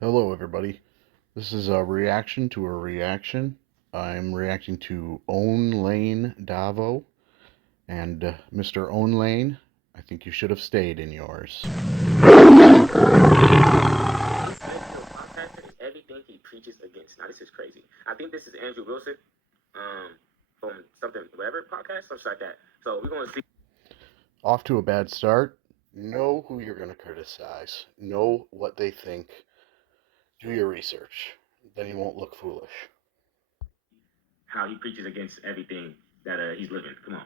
Hello, everybody. This is a reaction to a reaction. I'm reacting to Ownlane Davo, and Mr. Ownlane, I think you should have stayed in yours. Podcaster is everything he preaches against. Now this is crazy. I think this is Andrew Wilson, from something whatever podcast, something like that. So we're gonna see. Off to a bad start. Know who you're going to criticize. Know what they think. Do your research. Then you won't look foolish. How he preaches against everything that he's living. Come on.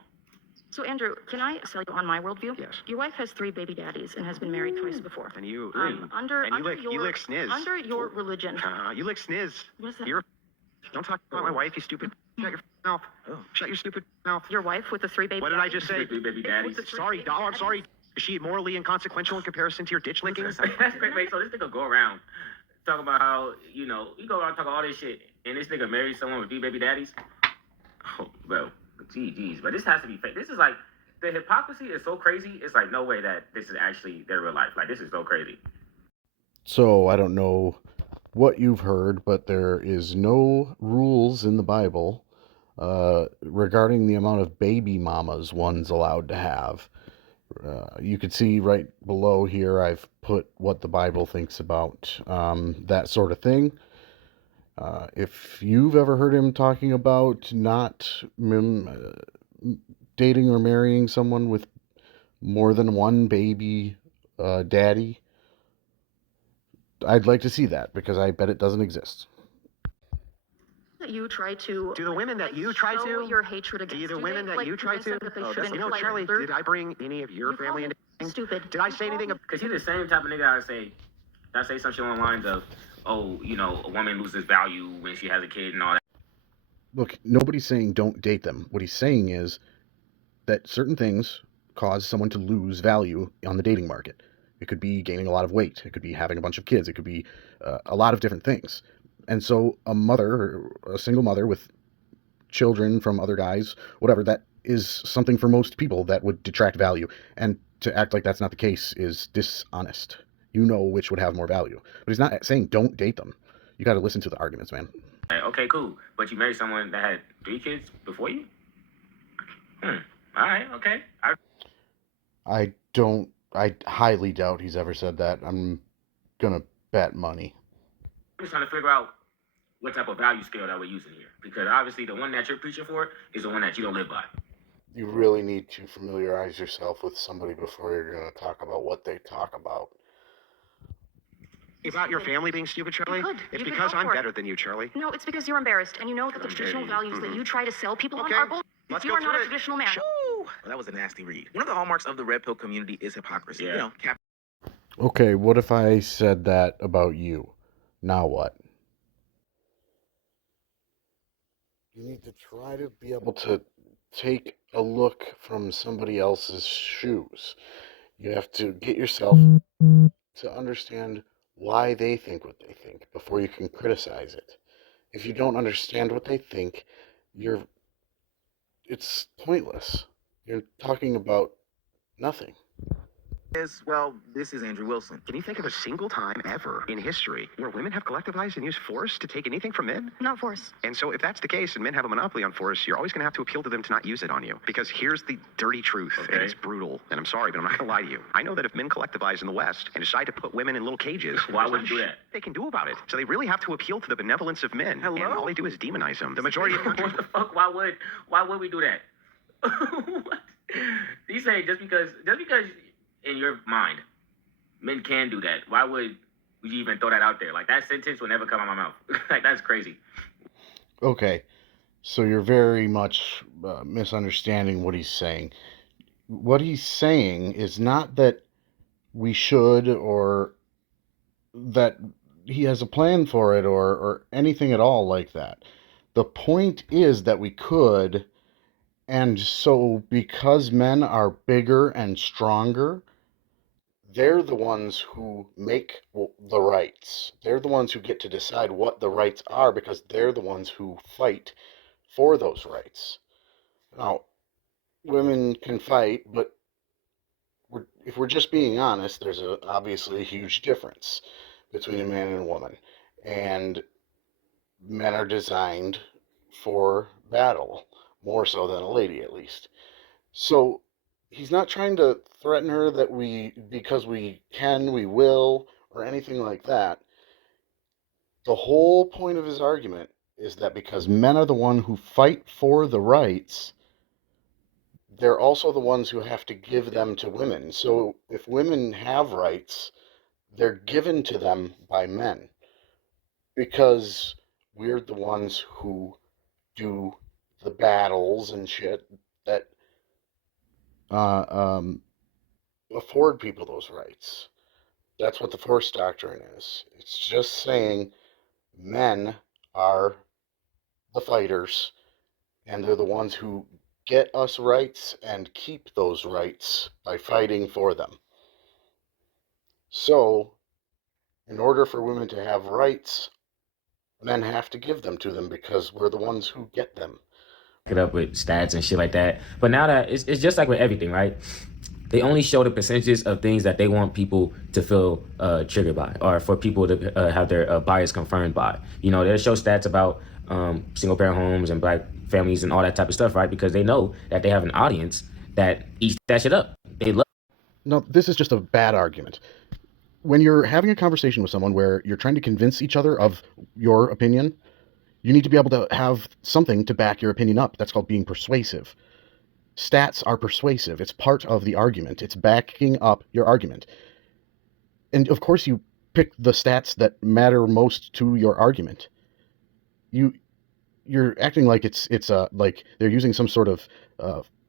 So, Andrew, can I sell you on my worldview? Yes. Your wife has 3 baby daddies and has been married twice before. And you Under and you under lick your you lick sniz. under your religion. You lick sniz. What is that? Don't talk about my wife, you stupid. Shut your mouth. Oh. Shut your stupid mouth. Your wife with the 3 baby. What did I just say? Three baby daddies. With the Sorry, baby doll. I'm daddies? sorry. Is she morally inconsequential in comparison to your ditch licking? That's great. Wait, so this nigga go around talking about how he go around talking all this shit, and this nigga married someone with 3 baby daddies. Oh, bro, geez, but this has to be fake. This is like the hypocrisy is so crazy. It's like no way that this is actually their real life. Like this is so crazy. So, I don't know what you've heard, but there is no rules in the Bible regarding the amount of baby mamas one's allowed to have. You can see right below here, I've put what the Bible thinks about that sort of thing. If you've ever heard him talking about not dating or marrying someone with more than one baby daddy, I'd like to see that because I bet it doesn't exist. That you try to. Do the women that you try show to? your hatred against. Do the women that you try to? That they Oh, shouldn't, You know, like, Charlie, flirt? did I bring any of your You family called into me stupid. Did I say anything? Because he's the same type of nigga I would say. I say some shit on the lines of, oh, you know, a woman loses value when she has a kid and all that. Look, nobody's saying don't date them. What he's saying is that certain things cause someone to lose value on the dating market. It could be gaining a lot of weight. It could be having a bunch of kids. It could be a lot of different things. And so a mother, a single mother with children from other guys, whatever, that is something for most people that would detract value. And to act like that's not the case is dishonest. You know which would have more value. But he's not saying don't date them. You got to listen to the arguments, man. Like, okay, cool. But you married someone that had 3 kids before you? All right, okay. I highly doubt he's ever said that. I'm gonna bet money. I'm just trying to figure out what type of value scale that we're using here. Because obviously the one that you're preaching for is the one that you don't live by. You really need to familiarize yourself with somebody before you're gonna talk about what they talk about. About your family being stupid, Charlie? You It's could because go I'm for it. better than you, Charlie. No, it's because you're embarrassed, and you know that the traditional values that you try to sell people on are bullshit. Let's You go are not through a it. traditional man. Well, that was a nasty read. One of the hallmarks of the red pill community is hypocrisy. Yeah. You know, Okay, what if I said that about you? Now what? You need to try to be able to take a look from somebody else's shoes. You have to get yourself to understand why they think what they think before you can criticize it. If you don't understand what they think, it's pointless. You're talking about nothing. this is Andrew Wilson. Can you think of a single time ever in history where women have collectivized and used force to take anything from men? Not force. And so if that's the case and men have a monopoly on force, you're always going to have to appeal to them to not use it on you. Because here's the dirty truth, and Okay. it's brutal, and I'm sorry, but I'm not going to lie to you. I know that if men collectivize in the West and decide to put women in little cages, Why there's would not you do shit that? they can do about it. So they really have to appeal to the benevolence of men. Hello? And all they do is demonize them. The majority of countries... What the fuck? Why would we do that? What? You say just because in your mind men can do that. Why would you even throw that out there? Like that sentence will never come out of my mouth. Like that's crazy. Okay, so you're very much misunderstanding what he's saying. What he's saying is not that we should or that he has a plan for it or anything at all like that. The point is that we could, and so because men are bigger and stronger, they're the ones who make the rights. They're the ones who get to decide what the rights are because they're the ones who fight for those rights. Now, women can fight, but if we're just being honest, there's obviously a huge difference between a man and a woman. And men are designed for battle, more so than a lady, at least. So he's not trying to threaten her that because we can, we will, or anything like that. The whole point of his argument is that because men are the one who fight for the rights, they're also the ones who have to give them to women. So if women have rights, they're given to them by men because we're the ones who do the battles and shit that uh, um, afford people those rights. That's what the force doctrine is. It's just saying men are the fighters and they're the ones who get us rights and keep those rights by fighting for them. So, in order for women to have rights, men have to give them to them because we're the ones who get them. It up with stats and shit like that. But now that it's just like with everything, right? They only show the percentages of things that they want people to feel triggered by, or for people to have their bias confirmed by. You know, they'll show stats about single parent homes and black families and all that type of stuff, right? Because they know that they have an audience that eats that shit up. They love. No, this is just a bad argument. When you're having a conversation with someone where you're trying to convince each other of your opinion, you need to be able to have something to back your opinion up. That's called being persuasive. Stats are persuasive. It's part of the argument. It's backing up your argument. And of course you pick the stats that matter most to your argument. You're acting like it's like they're using some sort of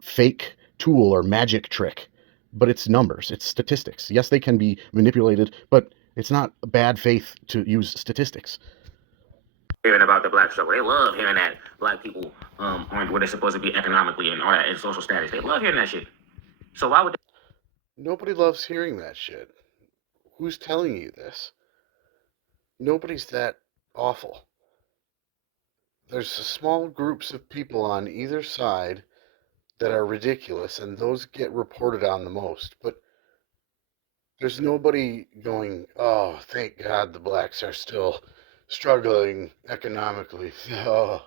fake tool or magic trick, but it's numbers, it's statistics. Yes, they can be manipulated, but it's not bad faith to use statistics. Hearing about the black struggle, they love hearing that black people aren't where they're supposed to be economically and all that and social status. They love hearing that shit. So why would Nobody loves hearing that shit. Who's telling you this? Nobody's that awful. There's small groups of people on either side that are ridiculous, and those get reported on the most. But there's nobody going, oh, thank God the blacks are still struggling economically. Oh,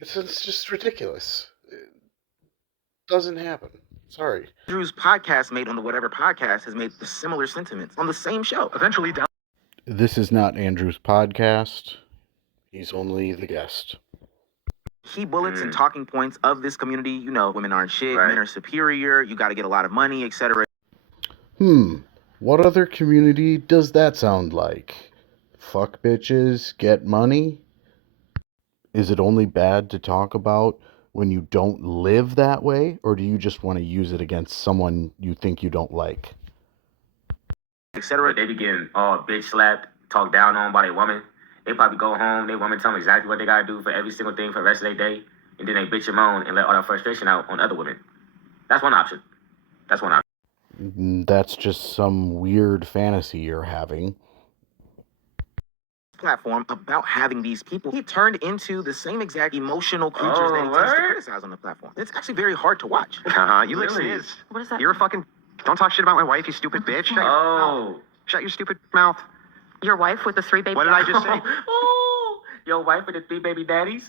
it's just ridiculous. It doesn't happen. Sorry. Drew's podcast made on the Whatever podcast has made the similar sentiments on the same show. Eventually, down. This is not Andrew's podcast. He's only the guest. Key bullets and talking points of this community. You know, women aren't shit, men are superior. You got to get a lot of money, etc. What other community does that sound like? Fuck bitches, get money? Is it only bad to talk about when you don't live that way, or do you just want to use it against someone you think you don't like? etc. They be getting all bitch slapped, talked down on by their woman. They probably go home, their woman tell them exactly what they gotta do for every single thing for the rest of their day, and then they bitch and moan and let all that frustration out on other women. That's one option. That's one option. That's just some weird fantasy you're having. Platform about having these people, he turned into the same exact emotional creatures that he tends to criticize on the platform. It's actually very hard to watch. You look sniz. What is that? You're a fucking... Don't talk shit about my wife, you stupid bitch. Shut your stupid mouth. Your wife with the 3 baby. What did I just say? Oh, your wife with the 3 baby daddies?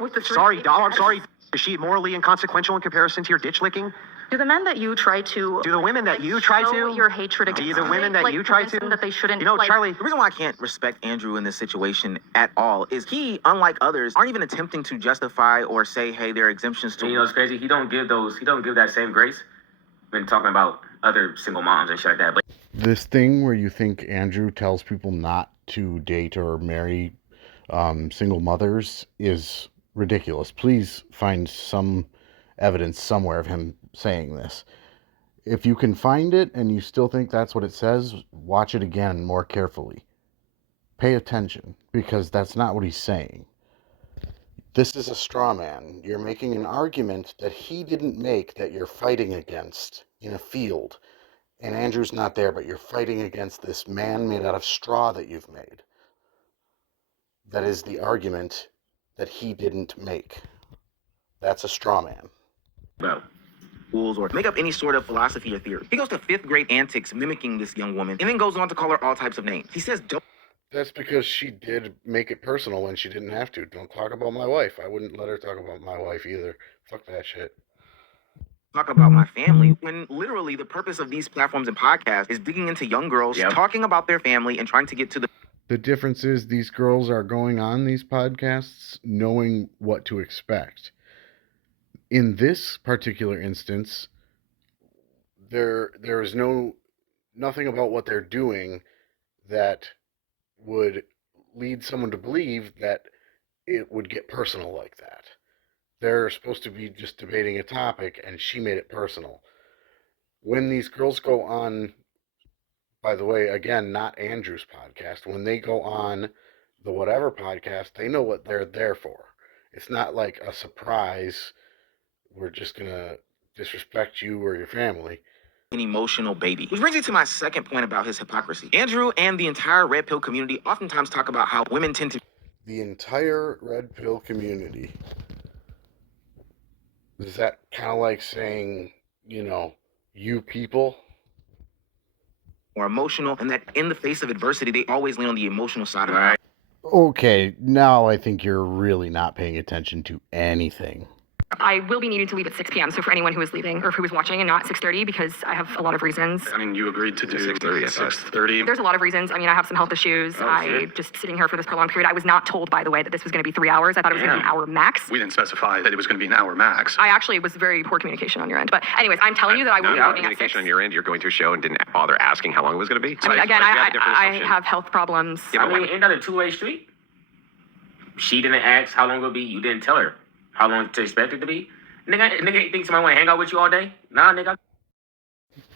With the 3 Sorry, baby doll, I'm daddies? sorry. Is she morally inconsequential in comparison to your ditch licking? Do the men that you try to... Do the women that you try show to? your hatred against... Do the women that like, you try convince to? them that they shouldn't... You know, like, Charlie... The reason why I can't respect Andrew in this situation at all is he, unlike others, aren't even attempting to justify or say, hey, there are exemptions to... And you know, it's crazy. He don't give that same grace. Been talking about other single moms and shit like that. But This thing where you think Andrew tells people not to date or marry single mothers is ridiculous. Please find some evidence somewhere of him saying this. If you can find it and you still think that's what it says, watch it again more carefully. Pay attention, because that's not what he's saying. This is a straw man. You're making an argument that he didn't make that you're fighting against in a field. And Andrew's not there, but you're fighting against this man made out of straw that you've made. That is the argument that he didn't make. That's a straw man. bro, schools or make up any sort of philosophy or theory. He goes to fifth grade antics mimicking this young woman and then goes on to call her all types of names. He says, "Don't That's because she did make it personal when she didn't have to. Don't talk about my wife. I wouldn't let her talk about my wife either. Fuck that shit. talk about my family," when literally the purpose of these platforms and podcasts is digging into young girls, talking about their family and trying to get to the The difference is these girls are going on these podcasts knowing what to expect. In this particular instance, there is nothing about what they're doing that would lead someone to believe that it would get personal like that. They're supposed to be just debating a topic, and she made it personal. When these girls go on, by the way, again, not Andrew's podcast, when they go on the whatever podcast, they know what they're there for. It's not like a surprise, we're just going to disrespect you or your family. an emotional baby. Which brings me to my second point about his hypocrisy. Andrew and the entire red pill community oftentimes talk about how women tend to The entire red pill community. Is that kind of like saying, you people? or emotional, and that in the face of adversity, they always lean on the emotional side of it. Okay, now I think you're really not paying attention to anything. I will be needing to leave at 6 p.m. So for anyone who is leaving or who is watching and not 6:30, because I have a lot of reasons. I mean, you agreed to do 6:30, yes, 6:30. There's a lot of reasons. I mean, I have some health issues. Just sitting here for this prolonged period. I was not told, by the way, that this was going to be 3 hours. I thought it was going to be an hour max. We didn't specify that it was going to be an hour max. I actually was very poor communication on your end. But anyways, I'm telling you that I will be leaving at 6. Communication on your end. You're going to a show and didn't bother asking how long it was going to be. I mean, again, You had a different I assumption. have health problems. Yeah, I mean, ain't that a two-way street? She didn't ask how long it'll be. You didn't tell her how long to expect it to be. Nigga think somebody want to hang out with you all day? Nah, nigga.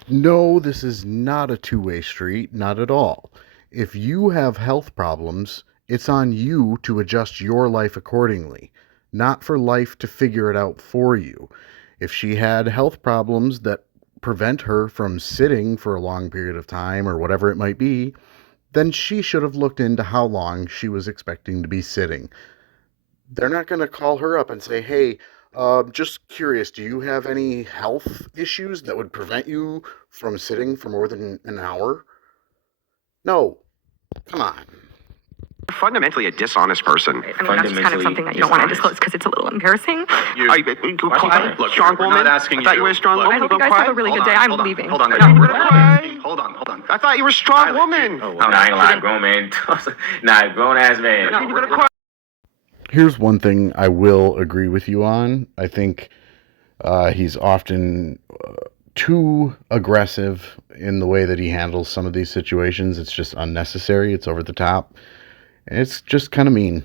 No, this is not a two-way street, not at all. If you have health problems, it's on you to adjust your life accordingly, not for life to figure it out for you. If she had health problems that prevent her from sitting for a long period of time or whatever it might be, then she should have looked into how long she was expecting to be sitting. They're not going to call her up and say, hey, just curious, do you have any health issues that would prevent you from sitting for more than an hour? No. Come on. You're fundamentally a dishonest person. I mean, that's just kind of something that you don't want to disclose because it's a little embarrassing. Are you quiet? Look, Strong we're woman? not asking I thought you- you were a strong look, I woman. hope you guys have a really good day. I'm leaving. Hold on. No. We're gonna not cry? asking- Hold on. I thought you were a strong woman. Nah, I ain't gonna lie, grown man. Nah, grown ass man. No, You're gonna cry. Here's one thing I will agree with you on. I think he's often too aggressive in the way that he handles some of these situations. It's just unnecessary. It's over the top. And it's just kind of mean.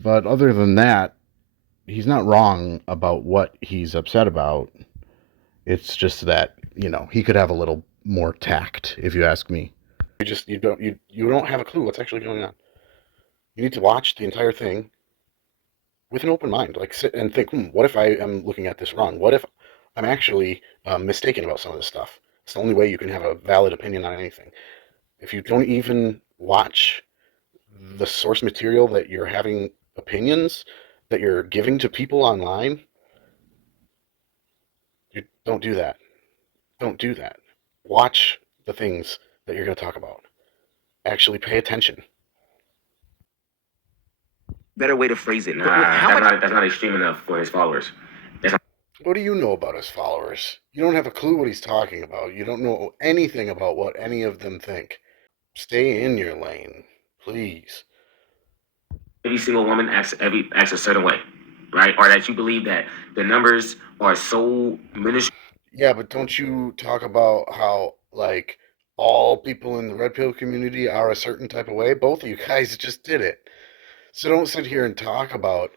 But other than that, he's not wrong about what he's upset about. It's just that, he could have a little more tact, if you ask me. You don't have a clue what's actually going on. You need to watch the entire thing with an open mind. Like, sit and think, what if I am looking at this wrong? What if I'm actually mistaken about some of this stuff? It's the only way you can have a valid opinion on anything. If you don't even watch the source material that you're having opinions, that you're giving to people online, don't do that. Don't do that. Watch the things that you're going to talk about. Actually pay attention. better way to phrase it. Nah, But with how much that's not extreme enough for his followers. What do you know about his followers? You don't have a clue what he's talking about. You don't know anything about what any of them think. Stay in your lane, please. Every single woman acts a certain way, right? Or that you believe that the numbers are so minuscule. Yeah, but don't you talk about how, like, all people in the red pill community are a certain type of way? Both of you guys just did it. So don't sit here and talk about,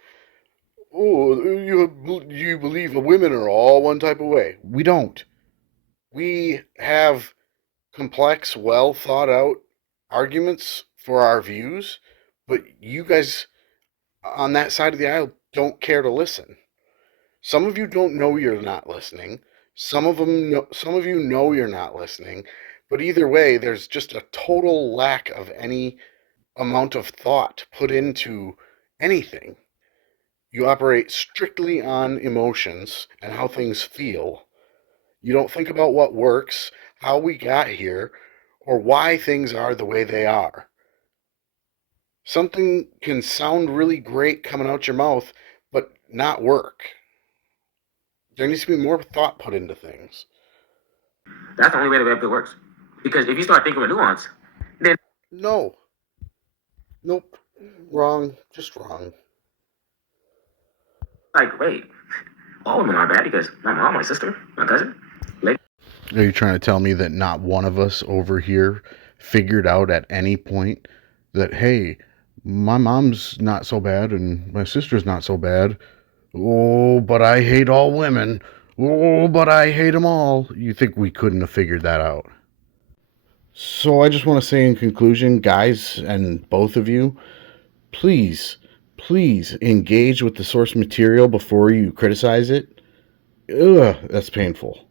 oh, you believe the women are all one type of way. We don't. We have complex, well thought out arguments for our views, but you guys on that side of the aisle don't care to listen. Some of you don't know you're not listening. Some of you know you're not listening. But either way, there's just a total lack of any amount of thought put into anything. You operate strictly on emotions and how things feel. You don't think about what works, how we got here, or why things are the way they are. Something can sound really great coming out your mouth, but not work. There needs to be more thought put into things. That's the only way the web works. Because if you start thinking with nuance, then No. Nope. Wrong. Just wrong. like, wait, all women are bad because my mom, my sister, my cousin, lady. Are you trying to tell me that not one of us over here figured out at any point that, hey, my mom's not so bad and my sister's not so bad? Oh, but I hate all women. Oh, but I hate them all. You think we couldn't have figured that out? So I just want to say in conclusion, guys, and both of you, please, please engage with the source material before you criticize it. Ugh, that's painful.